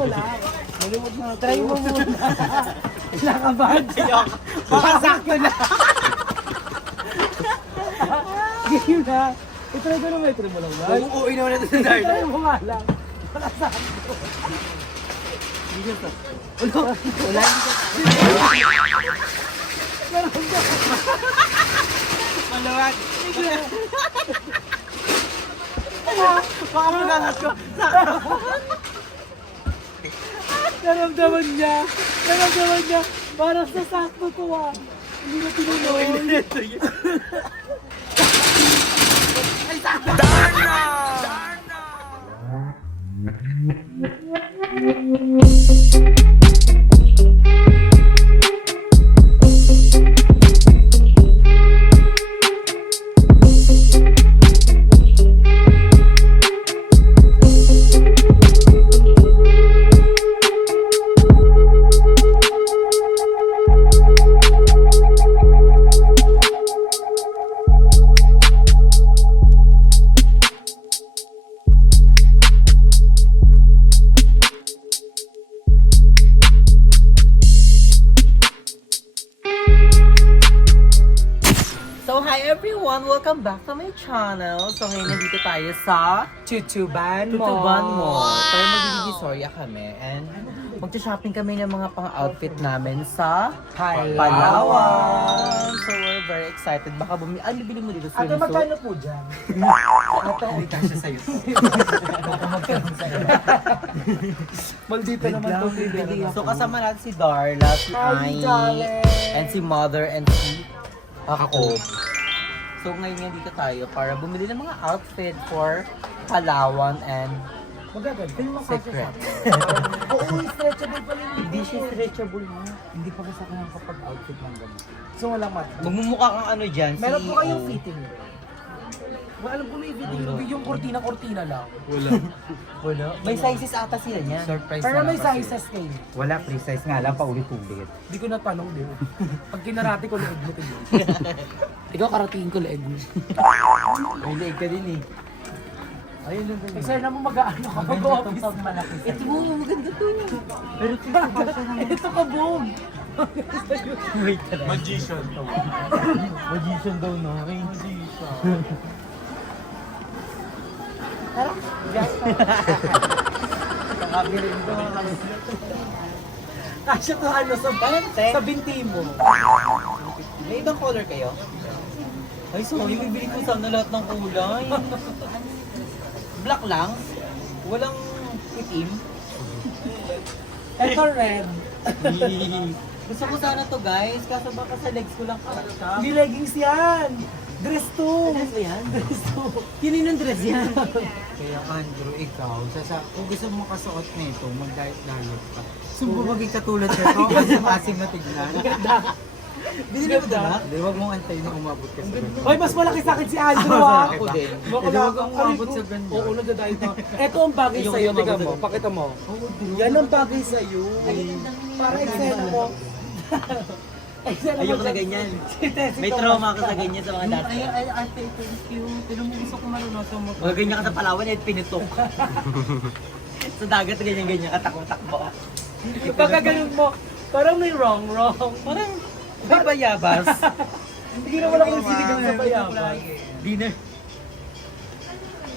mo lang. Maluwag na. Try mo muna. Nakabahan siya. Baka sakto na. Game na. I-try ko naman, i-try mo lang ba? Uuwi naman natin sa Darla. Try mo nga lang. Wala sakto. Wala. Maluwag. Baka magangat ko. Naramdaman niya. Parang sa sakto to ah. Hindi na tinuloy. So hi everyone! Welcome back to my channel. So ngayon nandito tayo sa Tutuban mo. Tutuban mo. Tayo magiging kami and magta-shopping kami ng mga pang-outfit namin sa Palawan. So we're very excited. Baka ano bili mo dito? Ate, magkano po dyan? Ate, Hindi kasya sa'yo. maldita naman to. So kasama natin si Darla, si Hi, Ai, darling. and si Mother, and si ako. So ngayon nga dito tayo para bumili ng mga outfit for Palawan and Magagad, film mo Secret. Oo, stretchable pala yun. Hindi siya stretchable mo. Hindi pa kasi ako nakakapag-outfit ng ganun. So walang mat. Magmumukha kang ano dyan, Meron po CEO. kayong fitting. Wala, alam ko may fitting. Yung kortina lang. Wala. May sizes ata sila niyan. Surprise Pero may sizes kayo. Wala, precise nga lang, paulit-ulit. Hindi ko natanong din. Pag kinarate ko, leeg mo tingin. Ikaw karatingin ko, leeg mo. May leeg ka din eh. Ayun lang Eh, sir, naman mag-ano ka mag-office. Ito mo, maganda to. Pero Ito ka, boom! wait ka lang. Magician daw, no? Magician. Kakabirin ko, Kasya to ano, sa binti mo. May ibang color kayo? Ay, sorry, bibili ko sana lahat ng kulay. Black lang? Walang itim? Ito red. Gusto ko sana to guys, kaso baka sa legs ko lang kasha. Hindi leggings yan. Dress to. Ano ba yan? Dress to. Kininong dress yan? Kaya Andrew, ikaw, kung gusto mo makasuot nito, mag-diet-diet ka. Sumbubagay katulad nito, kasi masing matignan. Binili mo diba? Hindi, huwag mong antayin na umabot ka sa ganun. Hoy, mas malaki sa akin si Andrew ah. Ako din. Hindi, huwag kang umabot sa ganyan. Oo, nagdadahil na. Ito ang bagay Ayoko sa'yo, umabot tingnan sa mo, ganyan. pakita mo. Yan ang bagay sa'yo. Para eksena mo. Eksena mo Ayoko na dyan. ganyan. Si Tessie May to. trauma ako sa ganyan sa mga dati. Ay, ate, thank you. Pero mo gusto ko marunong mo. Mga ganyan ka sa Palawan at pinutok. Sa dagat ganyan-ganyan ka takbo-takbo. Pagka ganun mo, parang may wrong. Parang may bayabas. Hindi naman ako sinigang sa bayabas. Dinner.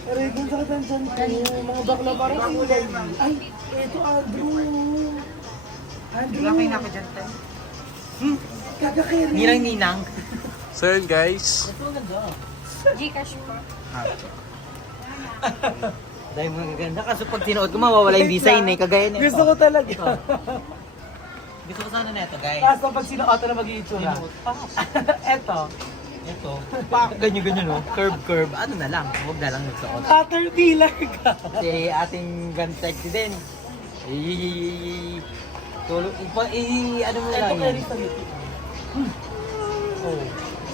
Aray, kung sakit ang tiyan ko, mga bakla parang kulay. Ay, eto Andrew. Andrew. Okay na ako dyan, tayo. Kagakiri. Ninang-ninang. So yun guys, Ito ganda. Gcash po. Dahil magaganda. Kaso pag sinuot ko, mawawala yung design eh. Kagaya nito. Gusto ko talaga. Gusto ko sana nito guys. Tapos pag sinuoto na mag-iitsura. Eto. Ito. Pak, ganyan-ganyan no. Curve. Ano na lang. Huwag na lang nagsuot. Caterpillar ka. Si ating gun sexy din. Tulog. Ano mo Eto lang kay yan. Rita Rita.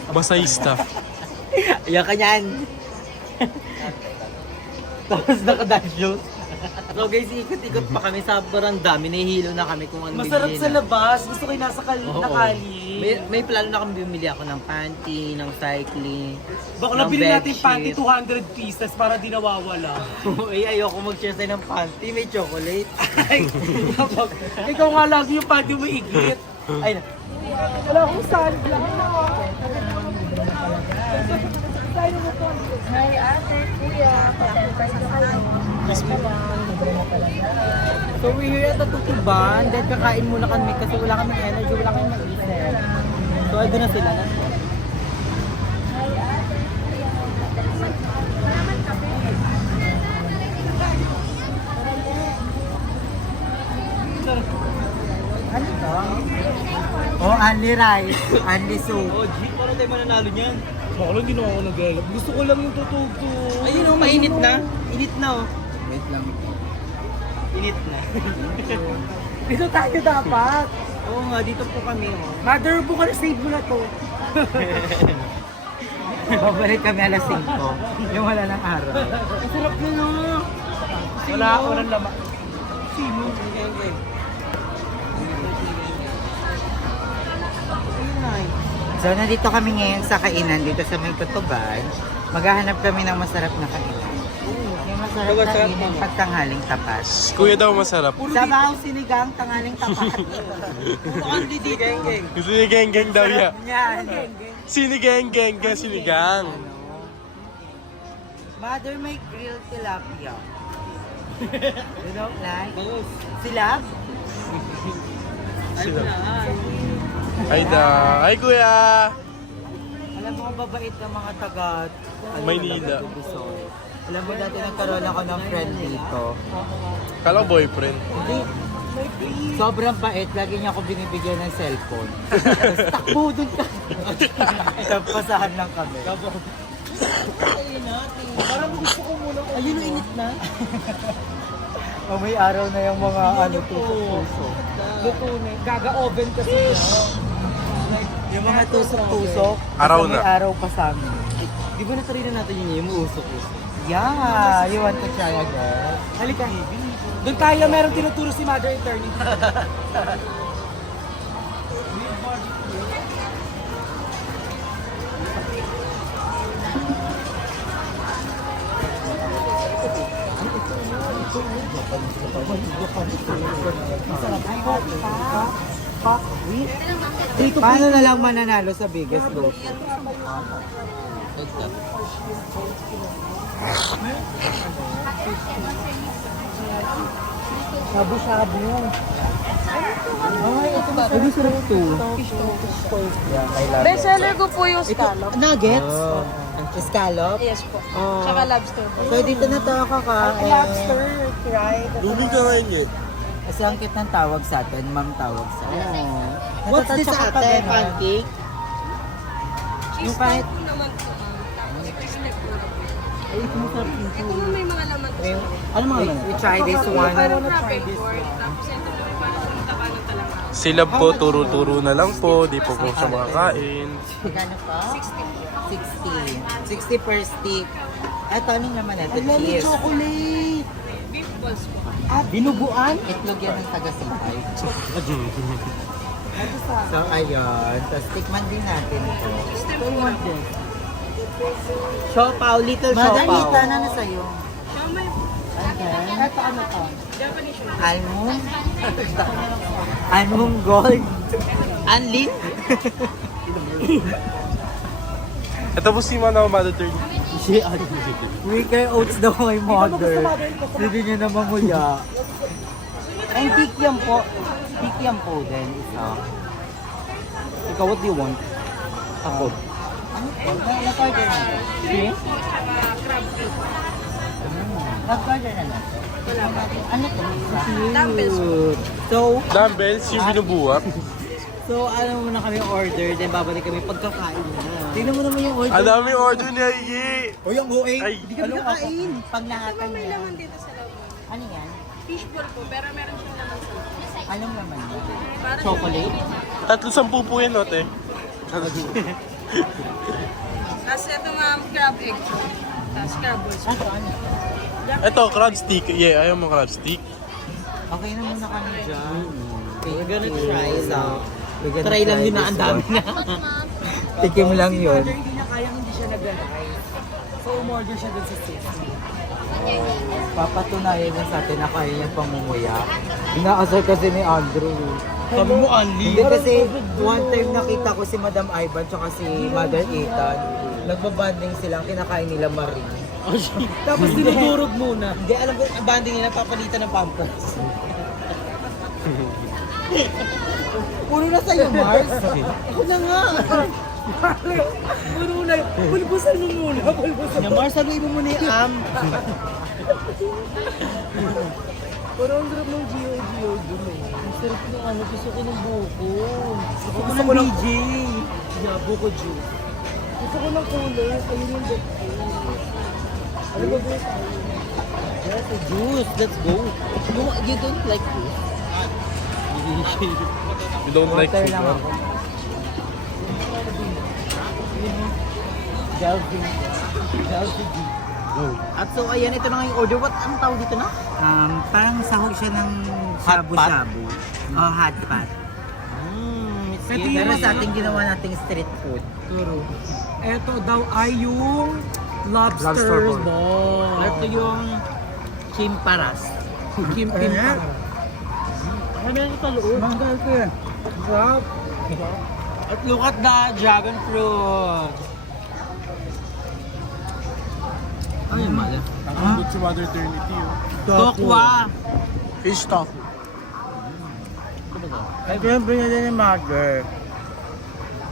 basahista. Iyak ka niyan. Tapos naka-dash shoes. So guys, ikot-ikot pa kami sa sobrang dami. Nahihilo na kami kung ano Masarap bibili sa na. labas. Gusto ko yung nasa Oo. nakali. May plano na kami bumili ako ng panty, ng cycling. Baka ng nabili natin bedsheet. panty 200 pieces para di nawawala. Ay, ayoko mag-share sa'yo ng panty. May chocolate. Ay, ikaw nga lagi yung panty mo igit. Ay, Wala akong sunblock. Hi, ate, kuya. so we're here at the Tutuban. Then kakain muna kami kasi wala kami energy, wala kami mag-isip. So ay doon na sila. Ano to? Oh, only rice, only soup. Oh, G, parang tayo mananalo niyan. Baka hindi naman ako nag-elap. Gusto ko lang yung tutugtog. Ayun oh, mainit na. Init na oh. Wait lang. Init na. Dito tayo dapat. Oo nga, dito po kami oh. Mother, buka na save mo na to. Babalik kami alas 5. Yung wala ng araw. Ang sarap na no. Wala, walang laman. Sino? Okay, okay. So, nandito kami ngayon sa kainan dito sa may Tutuban. Maghahanap kami ng masarap na kainan. Yung masarap na Masarap kainan naman. pagtanghaling tapas. Kuya daw masarap. Sabaw, sinigang, tanghaling tapat. Only di geng-geng. Sinigeng-geng daw ya. Yan. Sinigeng-geng ka sinigang. Mother, may grilled tilapia. You don't like? Bangus. Silab? Ayun na. Ay da. Ay kuya. Alam mo, ang babait ng mga taga Maynila. Luzon. Alam mo, dati nagkaroon ako ng friend dito. Kala ko boyfriend. Hindi. Sobrang bait. Lagi niya ako binibigyan ng cellphone. Tapos takbo dun ka. Pasahan lang kami. Ayun natin. Parang gusto ko muna. Ayun na init na. O may araw na yung mga ano tusok-tusok. Luto na. Gaga oven kasi. Yung mga tusok-tusok. Araw kasi may na. araw pa sa amin. Di ba natry na natin yun yung usok-usok? Yeah, you want to try again? Halika. Doon tayo, meron tinuturo si Mother Attorney. Paano na lang mananalo sa biggest goal? Shabu-shabu. Ay, ito ba? Ito sarap ito. Best seller ko po yung scallop. Nuggets? Scallop? Yes po. Oh. Tsaka lobster po. So dito na tayo kakain. Lobster, fried. Lubig ka ngayon Kasi ang cute ng tawag sa atin, ma'am tawag sa atin. What's this ate? Pancake? Cheese kahit- po naman po. Tapos crispy po. Ay, ito masarap Ito po may mga laman po. Ano mga laman? We try this one. Parang crab and pork. Tapos ito po parang taba ng talaga. Sila po, turo-turo na lang po. Di po po siya makakain. Magkano pa? 60 po. 60. 60 per stick. Ito, anong naman ito? Cheese. Chocolate. Beef balls po. Binubuan? Itlog yan ng taga-sipay. So, ayun. Tapos, tikman din natin ito. Siopaw, little siopaw. Madalita na na sa'yo. Siomay po. Okay. Ito ano to? Japanese siomay. Almond. Almond gold. Anlin? Ito po si Manaw Mother. Wicker oats daw kay mother. Hindi niya na mamuya. Ay, tikyam po. Tikyam po din. Isa. Ikaw, what do you want? Ako. Ano po? Nag-order na to. Okay? Nag-order na natin. Ano to? Dumbbells po. So, Dumbbells yung binubuhat. ano muna kami order, then babalik kami pagkakain na. Tingnan mo naman yung order. Ang daming order ni Aigi. O yung OA. Ay, Hindi kami nakain. Paglahatan May niya. laman dito sa loob. Ano yan? Fishball po, pero meron siyang laman sa loob. Anong laman yan? Parang Chocolate? 310 po yan, ote. Tapos ito nga crab egg po. Tapos crab balls po. Ano? Ito, crab stick. Yeah, ayaw mo crab stick. Okay na muna kami dyan. We're gonna try some. We're gonna Try lang yun na this ang dami one. na. Tikim lang yun. Hindi niya kaya, hindi siya nag-rice. So, umorder siya dun sa sisi. Papatunayan niya sa atin na kaya niya pamumuya. Inaasar kasi ni Andrew. Sabi mo, Anli. Hindi kasi one time nakita ko si Madam Ivan tsaka si Mother Ethan. Nagbabanding silang kinakain nila Marie. Tapos dinudurog muna. Hindi, alam ko, ang banding nila papalitan ng pampers. Puro na sa'yo, Mars. Ako na nga. Puro na, pulbusan mo muna. Pulbusan. Nga, Mars, saluhin mo muna yung Pero ang sarap ng Gio dun eh. Ang sarap ng ano, gusto ko ng buko. Gusto ko ng BJ. Yeah, buko juice. Gusto ko ng colors, ayun yung dip ko. Ano ba ba tayo? Yes, a juice. Let's go. You don't like juice? You don't like Water lang sugar. ako. Delphi. At so, ayan, ito na nga yung order. What, anong tawag dito na? Parang sahog siya ng shabu-shabu. O hot pot. It's Ito good. Pero sa ating ginawa nating street food. Turo. Ito daw ay yung lobster ball. Ito yung chimparas. Kim pa. Ano meron ito loob? Manggal ko yan. Sarap. At look at the dragon fruit. Ano yung mali? Ang good si Mother Eternity. Tokwa. Fish tofu. Ito yung binili ni Mother.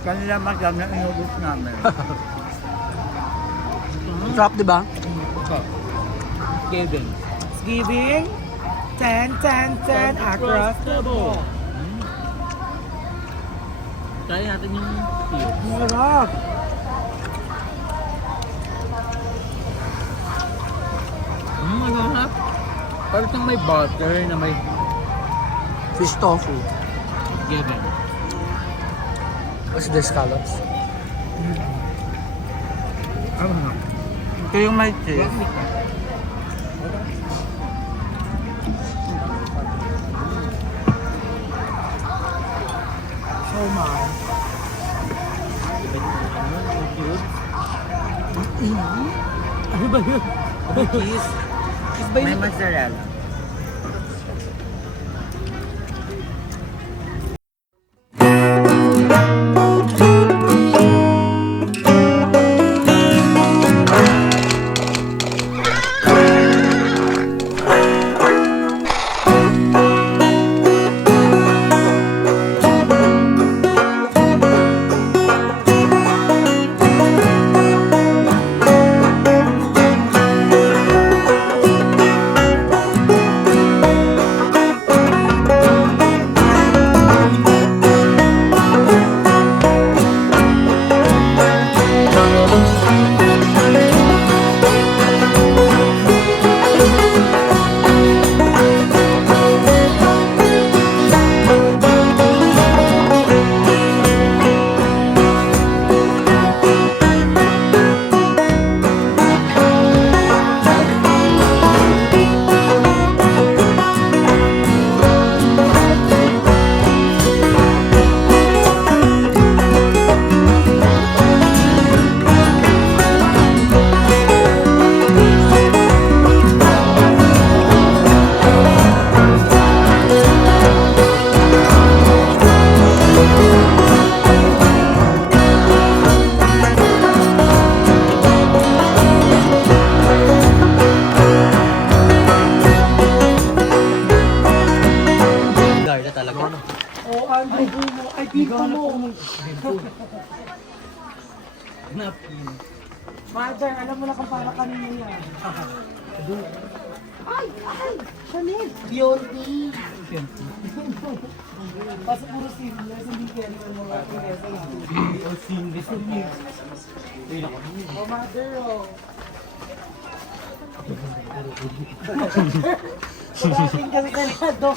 Kanila magam na inubos namin. Sarap, di ba? Giving. Giving 10, 10, 10 across the board. Try natin yung tiyo. Sarap. Masarap. Parang siyang may butter na may Fish tofu. giving. What's the scallops? Ito yung may cheese. So, ma'am. Ano ba yun? Cheese. Cheese ba May yun? mozzarella. Garda talaga. Oh, Andrew, bumo. Ay, pipo mo. Napkin. Mother, alam mo na kung para kanino yan. Ay! Chanel! Beauty! Kasi puro seamless, hindi kaya naman mga pinesa Oh, seamless yung mix. Oh, mother, oh. Pag-ating kasi kanado.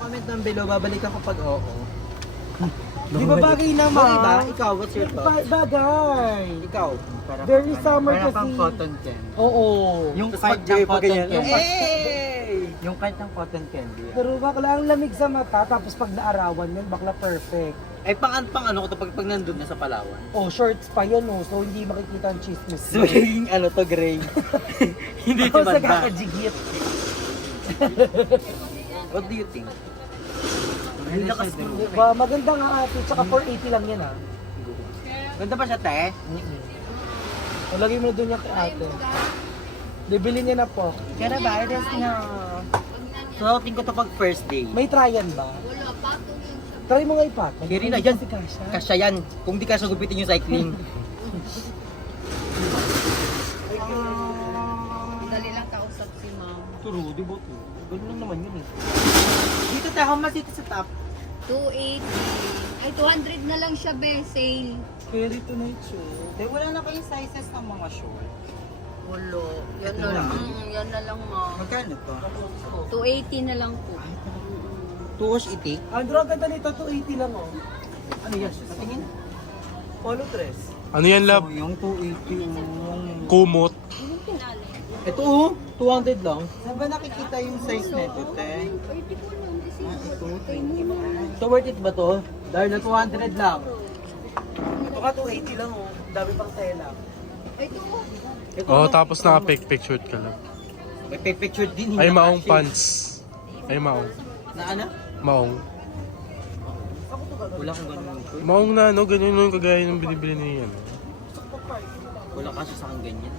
Comment down below, babalik ako pag oo. Di ba bagay naman? Bagay ba? Ikaw, what's your thought? Bagay. Ikaw. Very summer Parang kang kasi. cotton candy. Oo. Yung Tapos kahit pag ng pag cotton ganyan, candy. hey! Yung kahit ng cotton candy. Pero bakla ang lamig sa mata, tapos pag naarawan yun, bakla perfect. Ay, pang ano ko to pag nandun na sa Palawan? Oh, shorts pa yun oh, so hindi makikita ang chismis. So, yung ano to, gray. Hindi Ako sa naman ba? kakajigit. What do you think? Ano siya din? Diba, maganda nga ate, tsaka 480 lang yan ah. Ganda ba siya, te? So, lagay mo na doon yan kay ate. Bibili niya na po. Kaya ba? That's na. So, tingin ko to pag first day. May tryan ba? Try mo nga ipat. Kiri na, yan. Kasya yan. Kung di ka siya gupitin yung cycling. Dali lang kausap si ma'am. Turo, di ba to? Ganun lang naman yun eh. Dito tayo, how much dito sa top? 280. Ay, 200 na lang siya, be. Sale. Carry tonight show. Di, wala na kayong sizes ng mga short. Wala. Yan na lang. Yan na lang, ma'am. Magkano to? 280 na lang po. Tuos itik. Andro, ang ganda nito, 280 lang oh. Ano yan? Tingin? Polo dress. Ano yan, love? So, yung 280 yung... Kumot. Yung pinali. Ito oh, 200 lang. Saan ba nakikita yung size nito, te? 30 po lang. Kasi So worth it ba to? Dahil na 200 lang. Ito ka 280 lang oh. Dami pang tela. ito. Oh, tapos naka-picture ka lang. May picture din. Ay, maong pants. Ay, maong. Na ano? Maong. Wala akong ganun. Maong na, no? Ganyan yung kagaya ng binibili niya yan. Wala kasi sa akin ganyan.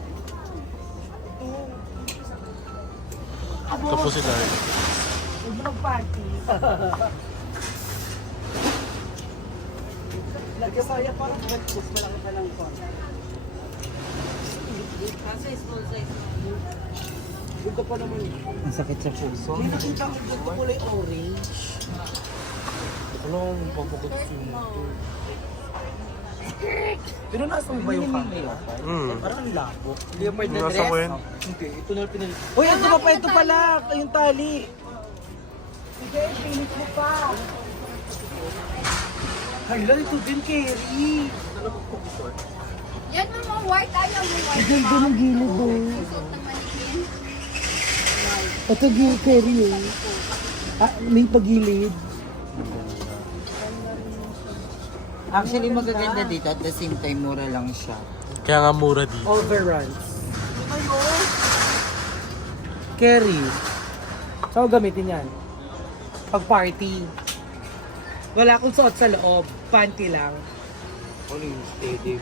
Tapos sila. Huwag mo mag-party. Nagkasaya parang breakfast, malaki ka lang pa. Kasi small size. Ganda pa naman. Ang sakit sa puso. May nakita ko dito kulay orange. Ano ang papakutsin? Pero nasa mo ba yung camera? Parang ang labo. Leopard na Nasa dress. ko yan. Hindi, ito na pinili. Uy, ito pa pa, ito pala. Yung tali. Sige, pilit mo pa. Hala, ito din, Kerry. Yan mo mga white. Ayaw mo white. Ganda ng gilid mo. Suot ng manikin. Ito gilid, Kerry eh. Ah, may pagilid. Actually, magaganda dito at the same time, mura lang siya. Kaya nga mura dito. Overruns. Kerry. Saan ko gamitin yan? Pag party. Wala akong suot sa loob. Panty lang. Ano yung steady?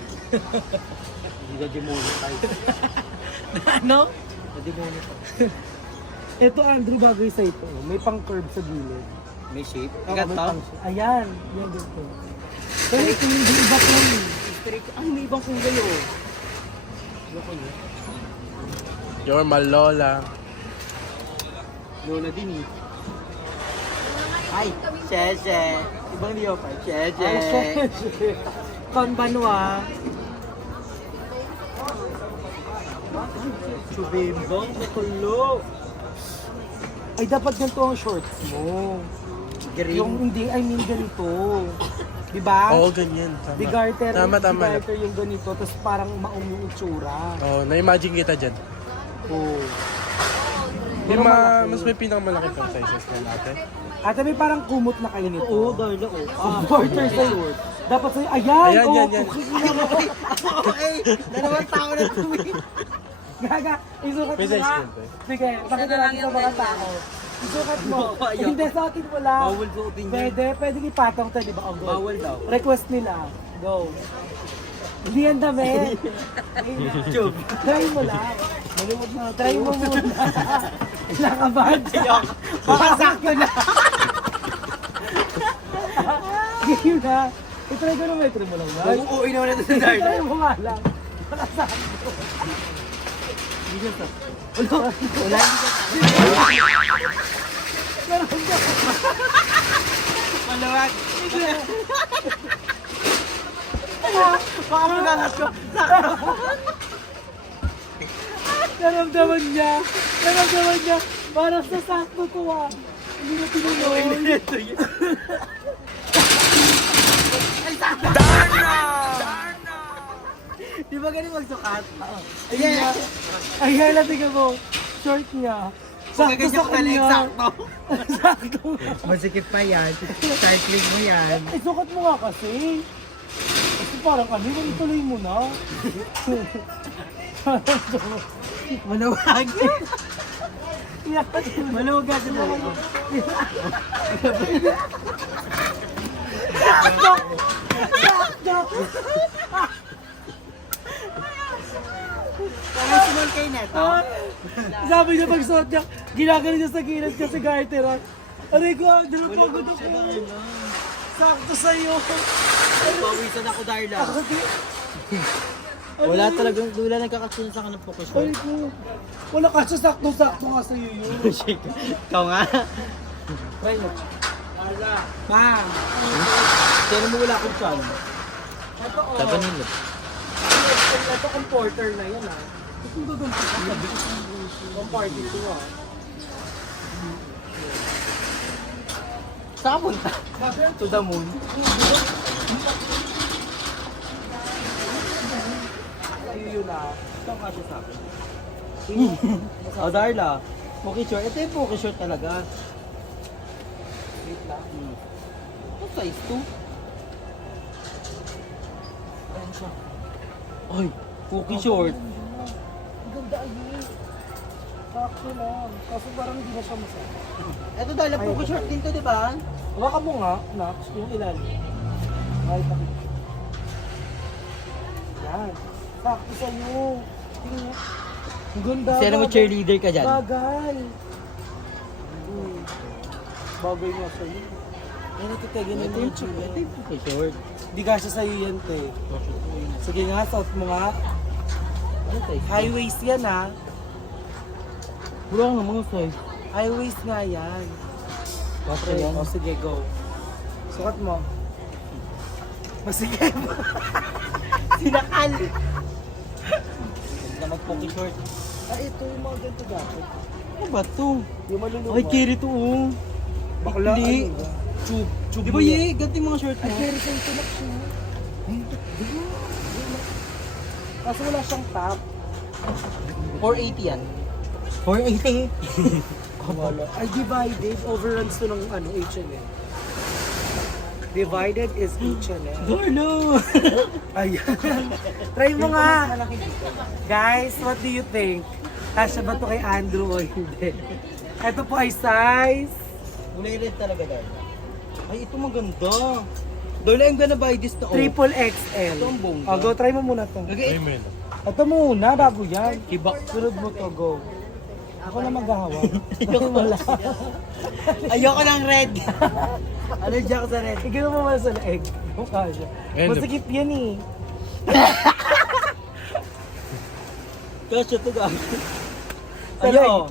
Hindi na demonetize. Ano? Na-demonetize. Ito, Andrew, bagay sa ito. May pang-curve sa gilid. May shape. Oo, Ikat may to? pang-shape. Ayan. Yan dito. Pero ito hindi iba ko eh. Ay, may ibang kulay oh. You're my lola. Lola din eh. Ay, Cheche. Ibang leopard. Cheche. Ay, Konbanwa. Chubimbang makulo. Ay, dapat ganito ang shorts mo. Green. Yung hindi, I mean ganito. Diba? Oo, ganyan. Tama. Di garter, Tama, tama. di garter yung ganito, tapos parang maong yung itsura. Oo, na-imagine kita dyan. Oo. May Pero malaki. mas may pinakamalaki pang sizes na natin. Ate, may parang kumot na kayo nito. Oo, dahil ako. Supporter sa short. Dapat sa'yo, ayan! Ayan, oh, yan, yan. Okay, dalawang tao na tumi. Gaga, isukat May mo size nga. din to eh. Sige, pakita natin sa mga tao. Isukat mo. Ayaw. Hindi, suotin mo lang. Bawal suotin yan. Pwede ipatong to, di ba? Oh, go. Bawal daw. Request nila. Go. Hindi yan damit. Chub. Try mo lang. Try mo muna. Nakabahan siya. Pakasakto na. Game na. I-try ko na metro mo lang. Guys. Uuwi naman natin sa Darla. Try mo nga lang. Pakasakto. Wala. Malawag. Baka magalas ko. Naramdaman niya. Parang sa sakto ko ah. Hindi na tinuloy. Di ba ganun magsukat? Ayan. Ayan, natin mo. Short niya. Sakto sa kanya. Sakto. Masikip pa yan. Cycling mo yan. Eh, sukat mo nga kasi. Kasi parang kami, tuloy mo na. Maluwag. Yan. Maluwag kasi na. Parang small kayo neto. Sabi niya pagsuot niya, ginagaling niya sa gilid kasi garteran. Aray ko, dalapagod ako. Sakto sa'yo. Pawisan ako, Darla. Wala talagang, wala nagkakasunod sa kanang focus ko. Aray ko. Wala ka siya sakto-sakto nga sa'yo yun. Ikaw nga. Try mo. Bam! Kaya mo wala akong chan. Ito o. Laban nila. Ito comporter na yun ah. Ito doon pa sa sabi. Comporter ito ah. Saan ka punta? To the moon. Ayun yun ah. Ito ka siya sa akin. Oh, Darla. Poke short. Ito yung poke short talaga. Wait lang. Ito size 2. Ay, poke short. Ang ganda ayun. Sakto lang. Kaso parang hindi na siya masaya. Ito Darla, poke short din to, di ba? Baka mo nga, Nax, yung ilalim. Ay, takip. Yan. Sakto sa'yo. Tingnan mo. Ang ganda. Kasi alam mo, bagay. cheerleader ka dyan. Bagay. Bagay nga sa'yo. Yan, ito te, ganyan Ito mo yung yung chula. poke short. Hindi kasya sa'yo yan, te. Sige nga, suot mo nga. Ano size? High waist yan, ha. Wala nga mga size. High waist nga yan. Basta Okay, yan. o sige, go. Sukat mo. Masigay mo. Sinakal. Huwag na mag-poke short. Ay, ito yung mga ganito dapat. Ano ba to? Yung maluluwa. Ay, carry to oh. Bakla, Bigli. ano ba? Tube. Tube Di ba ye? Ganti yung mga short mo. Ay, pero sa ito lang siya. Kaso wala siyang top. 480 yan. 480? Wala. Ay, divided. Overruns to ng ano, H&M. Divided is H&M. Darla! Ayan. Try mo nga. Guys, what do you think? Kasya ba to kay Andrew o hindi? Ito po ay size. Kulay red talaga, Darla. Ay, ito maganda. Darla, I'm gonna buy this to Triple XL. Ito ang bongga. Oh, go, try mo muna to. Lagay. Amen. Ito muna, bago yan. Sunod mo to, go. Ako na maghahawak. Wala. Ayoko ng red. Allergy ako sa red. Tignan mo muna sa leeg. Mukha siya. End. Masikip yan eh. Kasya to gagawin. Sa leg. Ayo.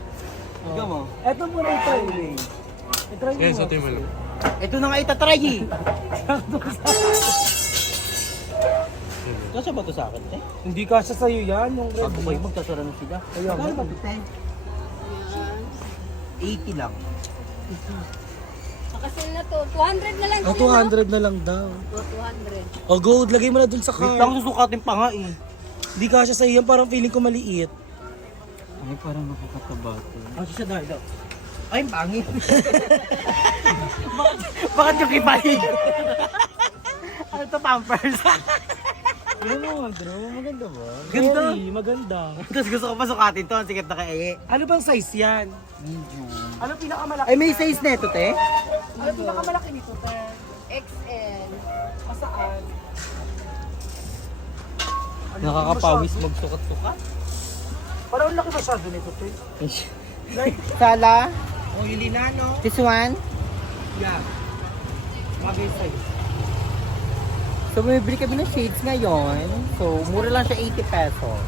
Tignan mo. Ito muna ito eh. I-try mo. Yes, ito yung malo. Ito na nga itatry eh. Kasya ba to sa akin, eh? Hindi kasya sa'yo yan, yung red. Bago kayo magkasara na sila. Ayan. Magkano ba ito, te? 80 lang. Makasal na to. 200 na lang Oh, sila, no? 200 na lang daw. Oh, 200. Oh, go. Lagay mo na dun sa Wait car. lang, susukatin pa nga eh. Hindi kasya sa'yo yan, parang feeling ko maliit. Ay, parang nakakataba to. Ang siya dahil daw. Ay, ang pangit. Bakit yung kibay? Ano to, Pampers? Ano mo, Andrew? Maganda ba? Ganda. Very, maganda. Tapos gusto ko pa sukatin to, ang sikat na kaya. Ano bang size yan? Medium. Ano pinakamalaki? Ay, may size na ito, te? Ano pinakamalaki nito, te? XL. Masaan? Nakakapawis magsukat-sukat. Parang ang laki masyado nito, te. Like, Sala, oh, yung linano. this one. Yeah. Bagay size. So, bumibili kami ng shades ngayon. So, mura lang siya 80 pesos.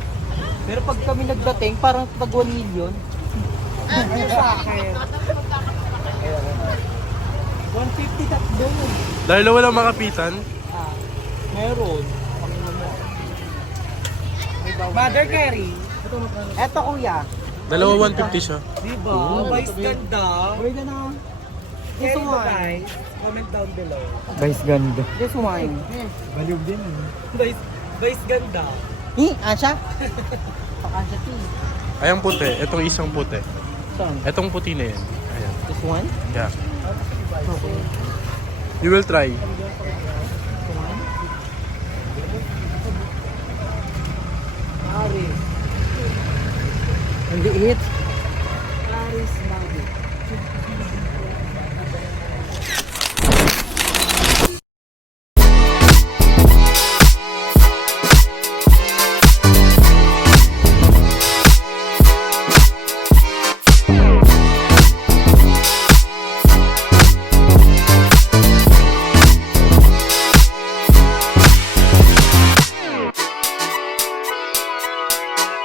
Pero pag kami nagdating, parang tag 1 million. Ano sa akin? 150 tatlo. Dahil walang makapitan. Meron. Mother Carry. Eto, kuya. Dalawa 150 siya. Diba? Vice ganda. Pwede na. This one. Comment down below. Guys, ganda. This one. Vice ganda. Asya? Pakasya to. Ayang puti. Itong isang puti. Saan? Itong puti na yun. Ayan. This one? Yeah. You will try. Ang liit.